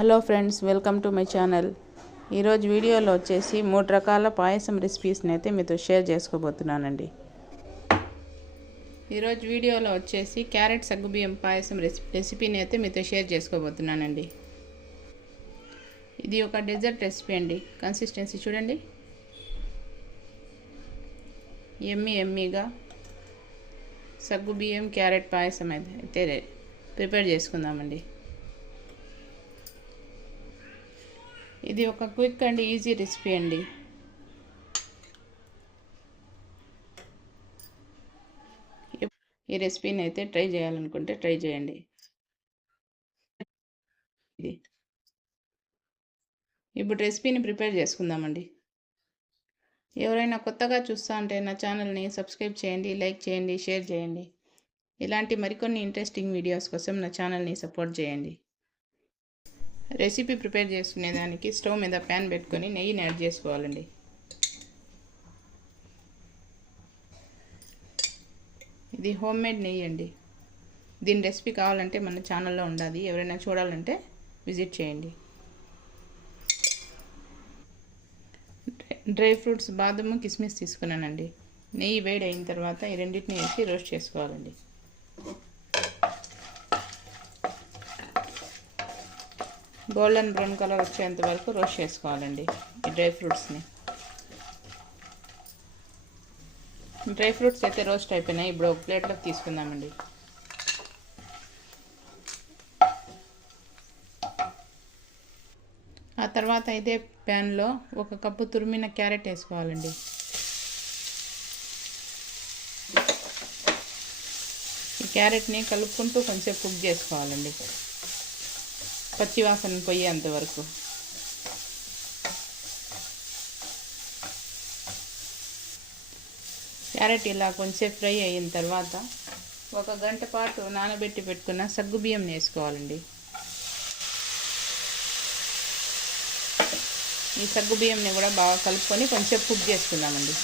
Hello friends welcome to my channel. ఈరోజు వీడియోలో వచ్చేసి మూడు రకాల పాయసం రెసిపీస్ని అయితే మీతో షేర్ చేసుకోబోతున్నానండి. ఈరోజు వీడియోలో వచ్చేసి క్యారెట్ సగ్గుబియ్యం పాయసం రెసిపీ రెసిపీని అయితే మీతో షేర్ చేసుకోబోతున్నానండి. ఇది ఒక డెజర్ట్ రెసిపీ అండి. కన్సిస్టెన్సీ చూడండి. ఎమ్మి ఎమ్మీగా సగ్గుబియ్యం క్యారెట్ పాయసం అయితే ప్రిపేర్ చేసుకుందామండి. ఇది ఒక క్విక్ అండ్ ఈజీ రెసిపీ అండి. ఈ రెసిపీని అయితే ట్రై చేయాలనుకుంటే ట్రై చేయండి. ఇది. ఇప్పుడు రెసిపీని ప్రిపేర్ చేసుకుందామండి. ఎవరైనా కొత్తగా చూస్తా అంటే నా ఛానల్ని సబ్స్క్రైబ్ చేయండి లైక్ చేయండి షేర్ చేయండి. ఇలాంటి మరికొన్ని ఇంట్రెస్టింగ్ వీడియోస్ కోసం నా ఛానల్ని సపోర్ట్ చేయండి. రెసిపీ ప్రిపేర్ చేసుకునేదానికి స్టవ్ మీద ప్యాన్ పెట్టుకొని నెయ్యిని యాడ్ చేసుకోవాలండి. ఇది హోమ్ మేడ్ నెయ్యి అండి. దీని రెసిపీ కావాలంటే మన ఛానల్లో ఉండాలి. ఎవరైనా చూడాలంటే విజిట్ చేయండి. డ్రై ఫ్రూట్స్ బాదము కిస్మిస్ తీసుకున్నానండి. నెయ్యి వేడి అయిన తర్వాత ఈ రెండింటిని వేసి రోస్ట్ చేసుకోవాలండి. గోల్డెన్ బ్రౌన్ కలర్ వచ్చేంత వరకు రోస్ట్ చేసుకోవాలండి ఈ డ్రై ఫ్రూట్స్ని. డ్రై ఫ్రూట్స్ అయితే రోస్ట్ అయిపోయినాయి. ఇప్పుడు ఒక ప్లేట్లోకి తీసుకుందామండి. ఆ తర్వాత ఇదే ప్యాన్లో ఒక కప్పు తురిమిన క్యారెట్ వేసుకోవాలండి. ఈ క్యారెట్ని కలుపుకుంటూ కొంచెం కుక్ చేసుకోవాలండి. పచ్చివాసన పోయేంత వరకు. క్యారెట్ ఇలా కొంచెం ఫ్రై అయిన తర్వాత ఒక గంట పాటు నానబెట్టి పెట్టుకున్న సగ్గుబియ్యం వేసుకోవాలండి. ఈ సగ్గుబియ్యంని కూడా బాగా కలుపుకొని కొంచెం కుక్ చేసుకుందామండి.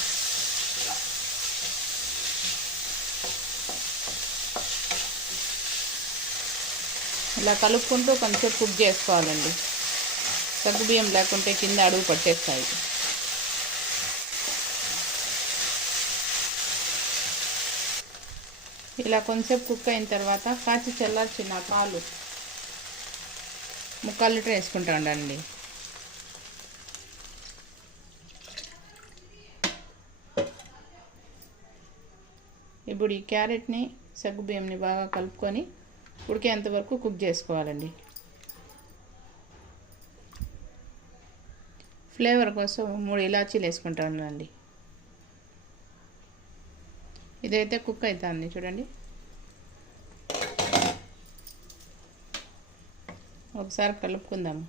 ఇలా కలుపుకుంటూ కొంచెం కుక్ చేసుకోవాలండి. సగ్గుబియ్యం లేకుంటే కింద అడుగు పట్టేస్తాయి. ఇలా కొంచెం కుక్ అయిన తర్వాత కాచి చల్లార్చిన పాలు ముక్కాలు లీటర్ వేసుకుంటా ఉండండి. ఇప్పుడు ఈ క్యారెట్ని సగ్గుబియ్యంని బాగా కలుపుకొని ఉడికేంత వరకు కుక్ చేసుకోవాలండి. ఫ్లేవర్ కోసం మూడు ఇలాచీలు వేసుకుంటా ఉండండి. ఇదైతే కుక్ అవుతుంది చూడండి. ఒకసారి కలుపుకుందాము.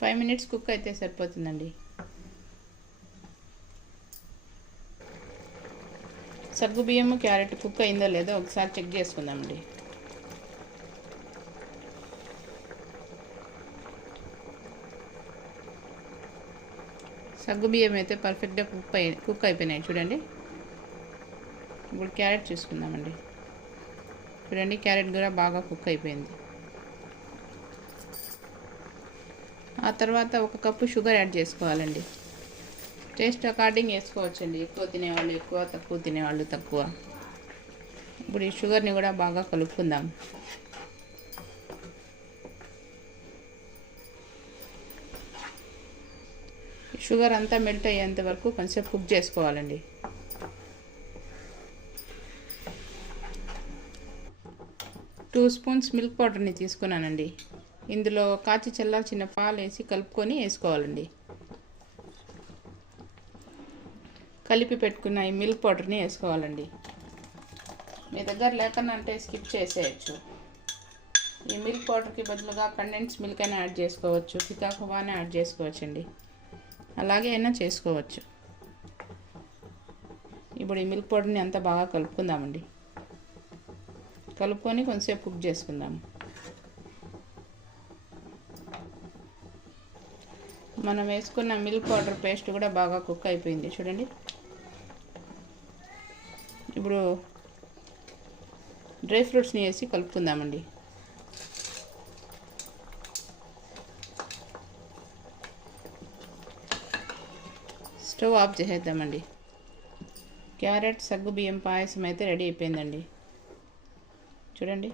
ఫైవ్ మినిట్స్ కుక్ అయితే సరిపోతుందండి. సగ్గు బియ్యము క్యారెట్ కుక్ అయిందో లేదో ఒకసారి చెక్ చేసుకుందామండి. సగ్గు బియ్యం అయితే పర్ఫెక్ట్గా కుక్ అయి కుక్ అయిపోయినాయి. చూడండి. ఇప్పుడు క్యారెట్ చూసుకుందామండి. చూడండి క్యారెట్ కూడా బాగా కుక్ అయిపోయింది. ఆ తర్వాత ఒక కప్పు షుగర్ యాడ్ చేసుకోవాలండి. టేస్ట్ అకార్డింగ్ వేసుకోవచ్చండి ఎక్కువ తినేవాళ్ళు ఎక్కువ తక్కువ తినేవాళ్ళు తక్కువ. ఇప్పుడు ఈ షుగర్ని కూడా బాగా కలుపుకుందాం. షుగర్ అంతా మెల్ట్ అయ్యేంత వరకు కొంచెం కుక్ చేసుకోవాలండి. టూ స్పూన్స్ మిల్క్ పౌడర్ని తీసుకున్నానండి. ఇందులో కాచి చల్లార్చిన పాలు వేసి కలుపుకొని వేసుకోవాలండి. కలిపి పెట్టుకున్న ఈ మిల్క్ పౌడర్ని వేసుకోవాలండి. మీ దగ్గర లేకనంటే అంటే స్కిప్ చేసేయచ్చు. ఈ మిల్క్ పౌడర్కి బదులుగా కండెన్స్ మిల్క్ అయినా యాడ్ చేసుకోవచ్చు పికాకువానే యాడ్ చేసుకోవచ్చండి. అలాగే అయినా చేసుకోవచ్చు. ఇప్పుడు ఈ మిల్క్ పౌడర్ని అంతా బాగా కలుపుకుందామండి. కలుపుకొని కొంచెంసేపు కుక్ చేసుకుందాము మనం వేసుకున్న మిల్క్ పౌడర్ పేస్ట్ కూడా బాగా కుక్ అయిపోయింది. చూడండి. ఇప్పుడు డ్రై ఫ్రూట్స్ని వేసి కలుపుకుందామండి. స్టవ్ ఆఫ్ చేసేద్దామండి. క్యారెట్ సగ్గు బియ్యం పాయసం అయితే రెడీ అయిపోయిందండి. చూడండి.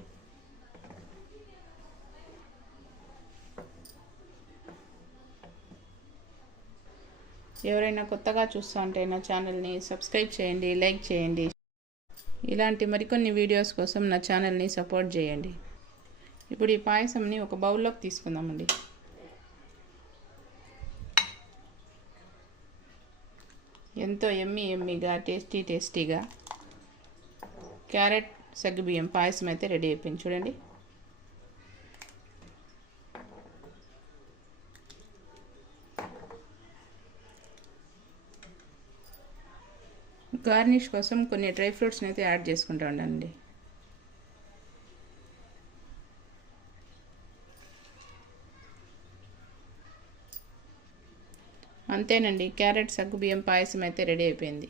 ఎవరైనా కొత్తగా చూస్తూ ఉంటే నా ఛానల్ని సబ్స్క్రైబ్ చేయండి లైక్ చేయండి. ఇలాంటి మరికొన్ని వీడియోస్ కోసం నా ఛానల్ని సపోర్ట్ చేయండి. ఇప్పుడు ఈ పాయసంని ఒక బౌల్లోకి తీసుకుందామండి. ఎంతో ఎమ్మి ఎమ్మిగా టేస్టీ టేస్టీగా క్యారెట్ సగ్గుబియ్యం పాయసం అయితే రెడీ అయిపోయింది. చూడండి. గార్నిష్ కోసం కొన్ని డ్రై ఫ్రూట్స్ని అయితే యాడ్ చేసుకుంటా ఉండండి. అంతేనండి క్యారెట్ సగ్గు బియ్యం పాయసం అయితే రెడీ అయిపోయింది.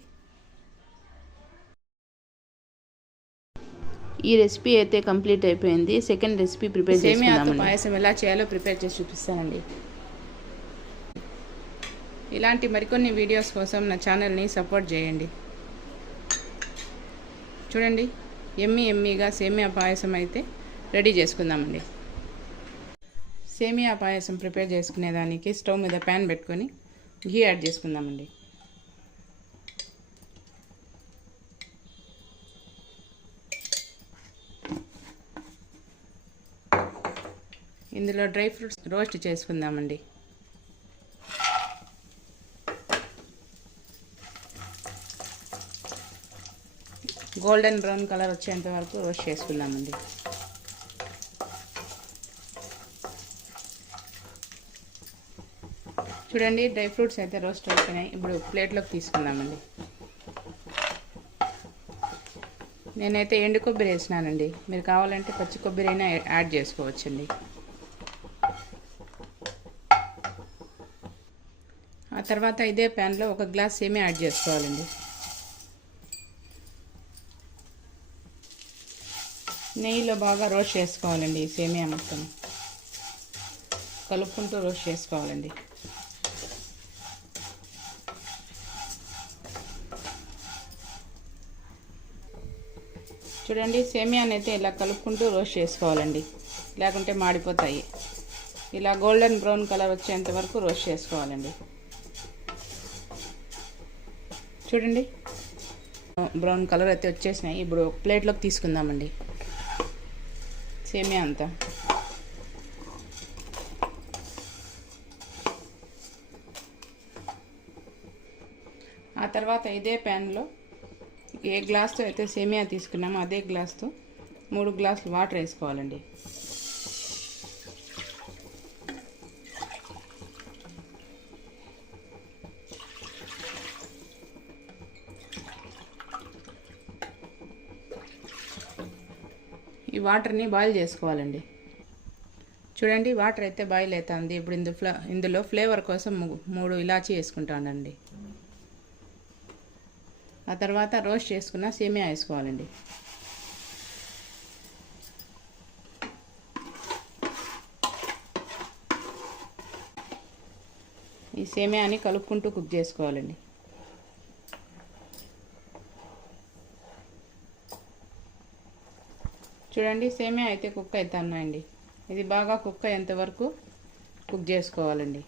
ఈ రెసిపీ అయితే కంప్లీట్ అయిపోయింది. సెకండ్ రెసిపీ ప్రిపేర్ చేసుకుందామండి. పాయసం ఎలా చేయాలో ప్రిపేర్ చేసి చూపిస్తానండి. ఇలాంటి మరికొన్ని వీడియోస్ కోసం నా ఛానల్ని సపోర్ట్ చేయండి. చూడండి. ఎమ్మి ఎమ్మిగా సేమియా పాయసం అయితే రెడీ చేసుకుందామండి. సేమియా పాయసం ప్రిపేర్ చేసుకునేదానికి స్టవ్ మీద ప్యాన్ పెట్టుకొని ఘీ యాడ్ చేసుకుందామండి. ఇందులో డ్రై ఫ్రూట్స్ రోస్ట్ చేసుకుందామండి. గోల్డెన్ బ్రౌన్ కలర్ వచ్చేంత వరకు రోస్ట్ చేసుకున్నామండి చూడండి డ్రై ఫ్రూట్స్ అయితే రోస్ట్ అయిపోయినాయి. ఇప్పుడు ప్లేట్లోకి తీసుకున్నామండి నేనైతే ఎండు కొబ్బరి వేసినానండి. మీరు కావాలంటే పచ్చి కొబ్బరి అయినా యాడ్ చేసుకోవచ్చండి. ఆ తర్వాత ఇదే ప్యాన్లో ఒక గ్లాస్ సేమే యాడ్ చేసుకోవాలండి. నెయ్యిలో బాగా రోస్ట్ చేసుకోవాలండి సేమియా మొత్తం. కలుపుకుంటూ రోస్ట్ చేసుకోవాలండి. చూడండి సేమియాని అయితే ఇలా కలుపుకుంటూ రోస్ట్ చేసుకోవాలండి. లేకుంటే మాడిపోతాయి. ఇలా గోల్డెన్ బ్రౌన్ కలర్ వచ్చేంత వరకు రోస్ట్ చేసుకోవాలండి. చూడండి. బ్రౌన్ కలర్ అయితే వచ్చేసినాయి. ఇప్పుడు ప్లేట్లోకి తీసుకుందామండి. సేమియా అంతా ఆ తర్వాత ఇదే ప్యాన్లో ఏ గ్లాస్తో అయితే సేమియా తీసుకున్నామో అదే గ్లాస్తో మూడు గ్లాసులు వాటర్ వేసుకోవాలండి. వాటర్ని బాయిల్ చేసుకోవాలండి. చూడండి వాటర్ అయితే బాయిల్ అవుతుంది ఇప్పుడు ఇందు ఫ్లా ఇందులో ఫ్లేవర్ కోసం మూడు ఇలాచీ వేసుకుంటానండి. ఆ తర్వాత రోస్ట్ చేసుకున్న సేమియా వేసుకోవాలండి. ఈ సేమియాని కలుపుకుంటూ కుక్ చేసుకోవాలండి. చూడండి సేమియా అయితే కుక్ అవుతున్నాయండి ఇది బాగా కుక్ అయ్యేంతవరకు కుక్ చేసుకోవాలండి.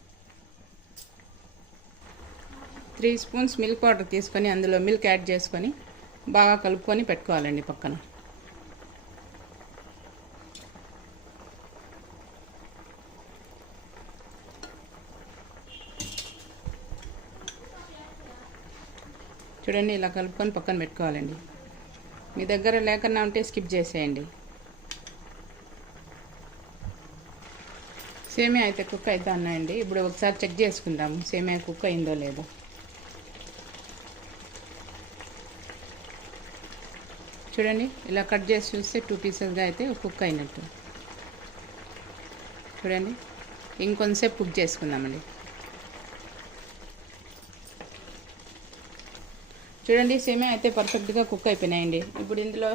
త్రీ స్పూన్స్ మిల్క్ పౌడర్ తీసుకొని అందులో మిల్క్ యాడ్ చేసుకొని బాగా కలుపుకొని పెట్టుకోవాలండి పక్కన. చూడండి ఇలా కలుపుకొని పక్కన పెట్టుకోవాలండి. మీ దగ్గర లేకుండా ఉంటే స్కిప్ చేసేయండి. సేమియా అయితే కుక్ అయితే అన్నాయండి. ఇప్పుడు ఒకసారి చెక్ చేసుకుందాము సేమియా కుక్ అయిందో లేదో. చూడండి ఇలా కట్ చేసి చూస్తే టూ పీసెస్గా అయితే కుక్ అయినట్టు. చూడండి ఇంకొంతసేపు కుక్ చేసుకుందామండి. చూడండి సేమియా అయితే పర్ఫెక్ట్గా కుక్ అయిపోయినాయండి. ఇప్పుడు ఇందులో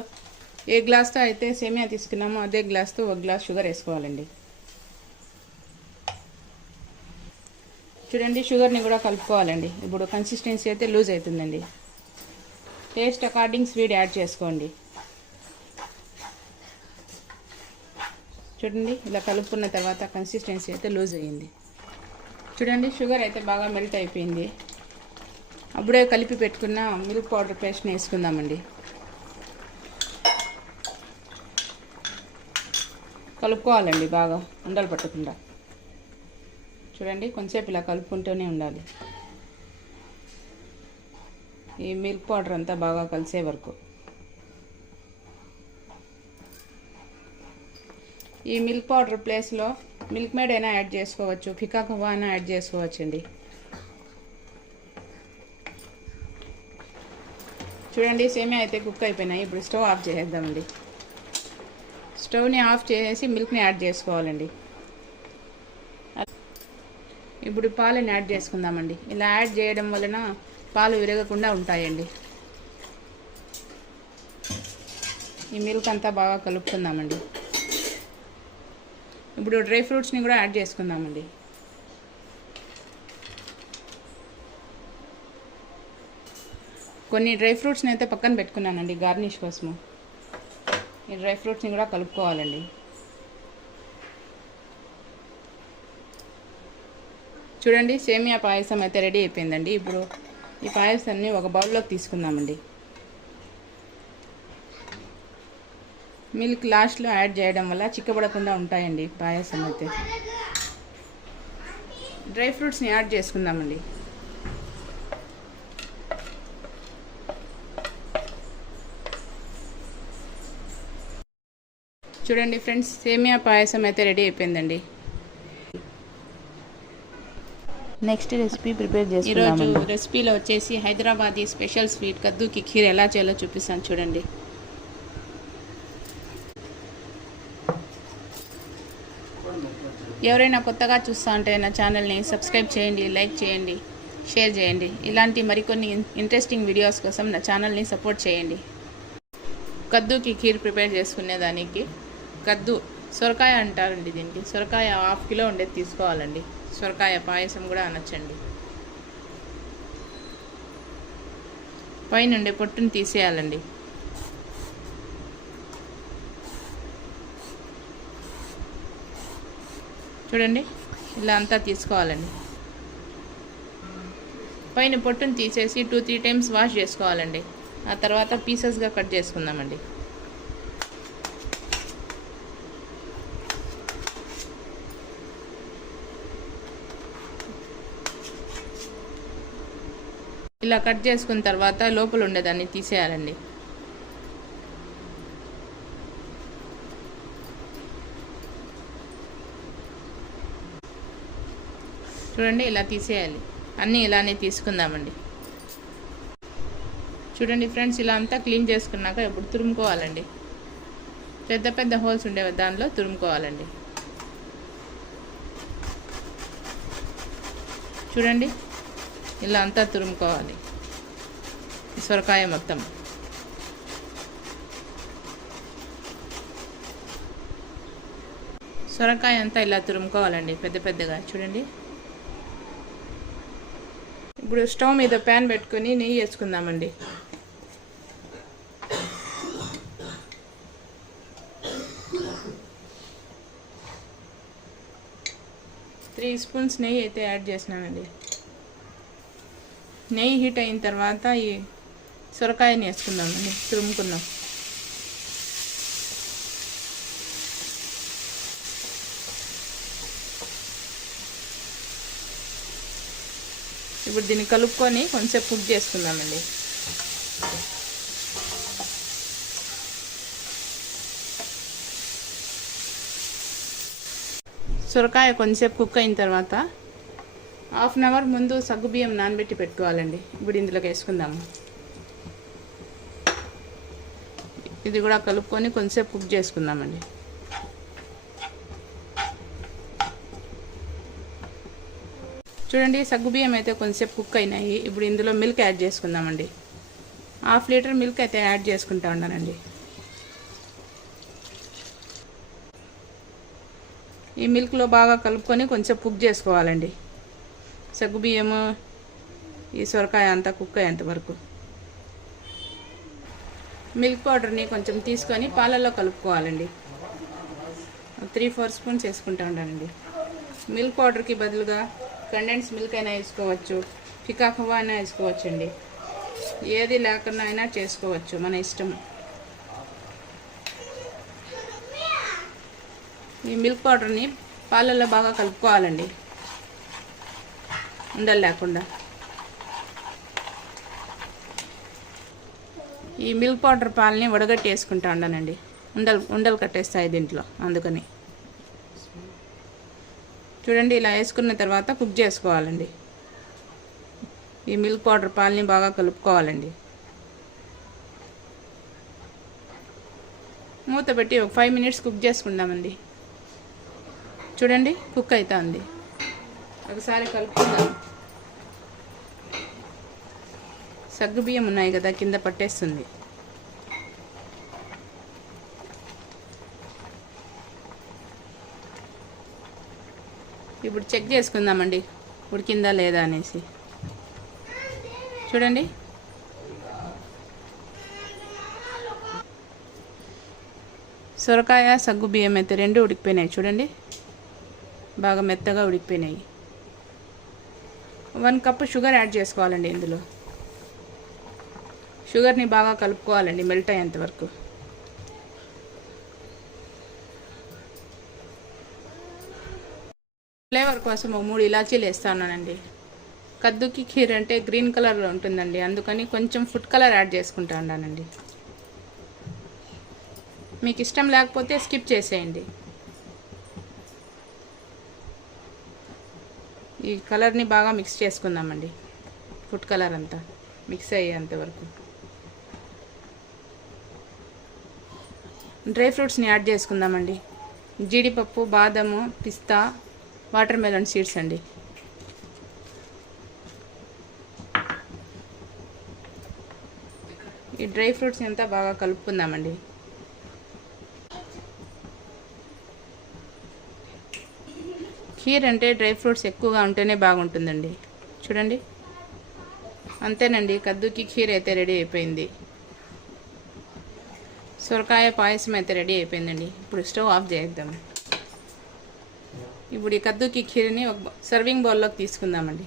ఏ గ్లాస్తో అయితే సేమియా తీసుకున్నామో అదే గ్లాస్తో ఒక గ్లాస్ షుగర్ వేసుకోవాలండి. చూడండి షుగర్ని కూడా కలుపుకోవాలండి. ఇప్పుడు కన్సిస్టెన్సీ అయితే లూజ్ అవుతుందండి. టేస్ట్ అకార్డింగ్ స్వీట్ యాడ్ చేసుకోండి. చూడండి ఇలా కలుపుకున్న తర్వాత కన్సిస్టెన్సీ అయితే లూజ్ అయ్యింది. చూడండి షుగర్ అయితే బాగా మెల్ట్ అయిపోయింది. అప్పుడే కలిపి పెట్టుకున్న మిల్క్ పౌడర్ పేస్ట్ని వేసుకుందామండి కలుపుకోవాలండి బాగా ఉండలు పట్టకుండా. చూడండి కొంచెంసేపు ఇలా కలుపుకుంటూనే ఉండాలి. ఈ మిల్క్ పౌడర్ అంతా బాగా కలిసే వరకు. ఈ మిల్క్ పౌడర్ ప్లేస్లో మిల్క్ మేడ్ అయినా యాడ్ చేసుకోవచ్చు ఫికా అయినా యాడ్ చేసుకోవచ్చండి. చూడండి సేమే అయితే కుక్ అయిపోయినాయి. ఇప్పుడు స్టవ్ ఆఫ్ చేసేద్దామండి. స్టవ్ని ఆఫ్ చేసేసి మిల్క్ని యాడ్ చేసుకోవాలండి. ఇప్పుడు పాలని యాడ్ చేసుకుందామండి. ఇలా యాడ్ చేయడం వలన పాలు విరగకుండా ఉంటాయండి. ఈ మిల్క్ అంతా బాగా కలుపుకుందామండి. ఇప్పుడు డ్రై ఫ్రూట్స్ని కూడా యాడ్ చేసుకుందామండి. కొన్ని డ్రై ఫ్రూట్స్ని అయితే పక్కన పెట్టుకున్నానండి గార్నిష్ కోసము. ఈ డ్రై ఫ్రూట్స్ని కూడా కలుపుకోవాలండి. చూడండి సేమియా పాయసం అయితే రెడీ అయిపోయిందండి. ఇప్పుడు ఈ పాయసాన్ని ఒక బౌల్లోకి తీసుకుందామండి. మిల్క్ లాస్ట్లో యాడ్ చేయడం వల్ల చిక్కబడకుండా ఉంటాయండి పాయసం అయితే. డ్రై ఫ్రూట్స్ని యాడ్ చేసుకుందామండి. చూడండి ఫ్రెండ్స్ సేమియా పాయసం అయితే రెడీ అయిపోయిందండి. నెక్స్ట్ రెసిపీ ప్రిపేర్ ఈరోజు చేసుకుందామండి రెసిపీలో వచ్చేసి హైదరాబాదీ స్పెషల్ స్వీట్ కద్దుకి ఖీర్ ఎలా చేయాలో చూపిస్తాను చూడండి. ఎవరైనా కొత్తగా చూస్తా ఉంటే నా ఛానల్ని సబ్స్క్రైబ్ చేయండి లైక్ చేయండి షేర్ చేయండి. ఇలాంటి మరికొన్ని ఇంట్రెస్టింగ్ వీడియోస్ కోసం నా ఛానల్ని సపోర్ట్ చేయండి. కద్దుకి ఖీర్ ప్రిపేర్ చేసుకునేదానికి కద్దు సొరకాయ అంటారండి దీనికి. సొరకాయ హాఫ్ కిలో ఉండేది తీసుకోవాలండి. సొరకాయ పాయసం కూడా అనొచ్చండి. పైనుండే పొట్టుని తీసేయాలండి. చూడండి ఇలా అంతా తీసుకోవాలండి. పైన పొట్టుని తీసేసి టూ త్రీ టైమ్స్ వాష్ చేసుకోవాలండి. ఆ తర్వాత పీసెస్గా కట్ చేసుకుందామండి. ఇలా కట్ చేసుకున్న తర్వాత లోపల ఉండేదాన్ని తీసేయాలండి. చూడండి ఇలా తీసేయాలి. అన్నీ ఇలానే తీసుకుందామండి. చూడండి ఫ్రెండ్స్ ఇలా అంతా క్లీన్ చేసుకున్నాక ఇప్పుడు తురుముకోవాలండి. పెద్ద పెద్ద హోల్స్ ఉండే దానిలో తురుముకోవాలండి. చూడండి ఇలా అంతా తురుముకోవాలి. సొరకాయ మొత్తం. సొరకాయ అంతా ఇలా తురుముకోవాలండి పెద్ద పెద్దగా. చూడండి. ఇప్పుడు స్టవ్ మీద ప్యాన్ పెట్టుకొని నెయ్యి వేసుకుందామండి. త్రీ స్పూన్స్ నెయ్యి అయితే యాడ్ చేసినానండి. నెయ్యి హీట్ అయిన తర్వాత ఈ సొరకాయని వేసుకుందామండి తురుముకుందాం. ఇప్పుడు దీన్ని కలుపుకొని కొంచెం కుక్ చేసుకుందామండి. సొరకాయ కొంచెంసేపు కుక్ అయిన తర్వాత హాఫ్ అన్ అవర్ ముందు సగ్గుబియ్యం నానబెట్టి పెట్టుకోవాలండి. ఇప్పుడు ఇందులోకి వేసుకుందాము. ఇది కూడా కలుపుకొని కొంచెంసేపు కుక్ చేసుకుందామండి. చూడండి సగ్గుబియ్యం అయితే కొంచెంసేపు కుక్ అయినాయి. ఇప్పుడు ఇందులో మిల్క్ యాడ్ చేసుకుందామండి. హాఫ్ లీటర్ మిల్క్ అయితే యాడ్ చేసుకుంటా ఉన్నానండి. ఈ మిల్క్లో బాగా కలుపుకొని కొంచెం కుక్ చేసుకోవాలండి. సగ్గుబియ్యము ఈ సొరకాయ అంతా కుక్ అయ్యేంతవరకు మిల్క్ పౌడర్ని కొంచెం తీసుకొని పాలల్లో కలుపుకోవాలండి. త్రీ ఫోర్ స్పూన్స్ వేసుకుంటా ఉండాలండి. మిల్క్ పౌడర్కి బదులుగా కండెన్స్ మిల్క్ అయినా వేసుకోవచ్చు ఫికాఫవా అయినా వేసుకోవచ్చు అండి ఏది లేకుండా అయినా చేసుకోవచ్చు మన ఇష్టం. ఈ మిల్క్ పౌడర్ని పాలల్లో బాగా కలుపుకోవాలండి. ఉండలు లేకుండా. ఈ మిల్క్ పౌడర్ పాలని వడగట్టి వేసుకుంటా ఉండనండి. ఉండలు ఉండలు కట్టేస్తాయి దీంట్లో అందుకని. చూడండి ఇలా వేసుకున్న తర్వాత కుక్ చేసుకోవాలండి. ఈ మిల్క్ పౌడర్ పాలని బాగా కలుపుకోవాలండి. మూత పెట్టి ఒక ఫైవ్ మినిట్స్ కుక్ చేసుకుందామండి. చూడండి కుక్ అవుతుంది ఒకసారి కలుపుకుందాం. సగ్గు బియ్యం ఉన్నాయి కదా కింద పట్టేస్తుంది. ఇప్పుడు చెక్ చేసుకుందామండి ఉడికిందా లేదా అనేసి. చూడండి. సొరకాయ సగ్గు బియ్యం అయితే రెండు ఉడికిపోయినాయి చూడండి. బాగా మెత్తగా ఉడికిపోయినాయి. వన్ కప్ షుగర్ యాడ్ చేసుకోవాలండి ఇందులో. షుగర్ని బాగా కలుపుకోవాలండి మెల్ట్ అయ్యేంత వరకు. ఫ్లేవర్ కోసం ఒక మూడు ఇలాచీలు వేస్తానండి కద్దుకి ఖీర్ అంటే గ్రీన్ కలర్లో ఉంటుందండి అందుకని కొంచెం ఫుడ్ కలర్ యాడ్ చేసుకుంటా ఉన్నానండి. మీకు ఇష్టం లేకపోతే స్కిప్ చేసేయండి. ఈ కలర్ని బాగా మిక్స్ చేసుకుందామండి ఫుడ్ కలర్ అంతా మిక్స్ అయ్యేంత వరకు. డ్రై ఫ్రూట్స్ని యాడ్ చేసుకుందామండి. జీడిపప్పు బాదము పిస్తా వాటర్ మెలన్ సీడ్స్ అండి. ఈ డ్రై ఫ్రూట్స్ అంతా బాగా కలుపుకుందామండి. కీర్ అంటే డ్రై ఫ్రూట్స్ ఎక్కువగా ఉంటేనే బాగుంటుందండి. చూడండి. అంతేనండి కద్దుకి కీర్ అయితే రెడీ అయిపోయింది. సొరకాయ పాయసం అయితే రెడీ అయిపోయిందండి. ఇప్పుడు స్టవ్ ఆఫ్ చేద్దాం. ఇప్పుడు ఈ కద్దుకి ఖీర్ని ఒక సర్వింగ్ బౌల్లోకి తీసుకుందామండి.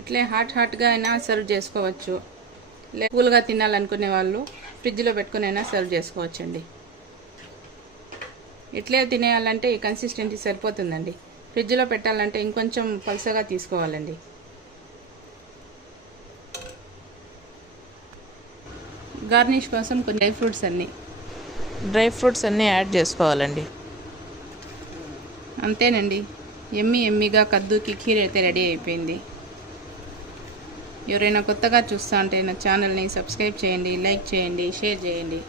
ఇట్లే హాట్ హాట్గా అయినా సర్వ్ చేసుకోవచ్చు. లే కూల్గా తినాలనుకునే వాళ్ళు ఫ్రిడ్జ్లో పెట్టుకుని అయినా సర్వ్ చేసుకోవచ్చండి. ఇట్లే తినేయాలంటే ఈ కన్సిస్టెన్సీ సరిపోతుందండి. ఫ్రిడ్జ్లో పెట్టాలంటే ఇంకొంచెం పలుసగా తీసుకోవాలండి. గార్నిష్ కోసం కొన్ని డ్రై ఫ్రూట్స్ అన్నీ. డ్రై ఫ్రూట్స్ అన్నీ యాడ్ చేసుకోవాలండి. అంతేనండి. ఎమ్మి ఎమ్మిగా కద్దుకి ఖీర్ అయితే రెడీ అయిపోయింది. ఎవరైనా కొత్తగా చూస్తా అంటే నా ఛానల్ని సబ్స్క్రైబ్ చేయండి లైక్ చేయండి షేర్ చేయండి.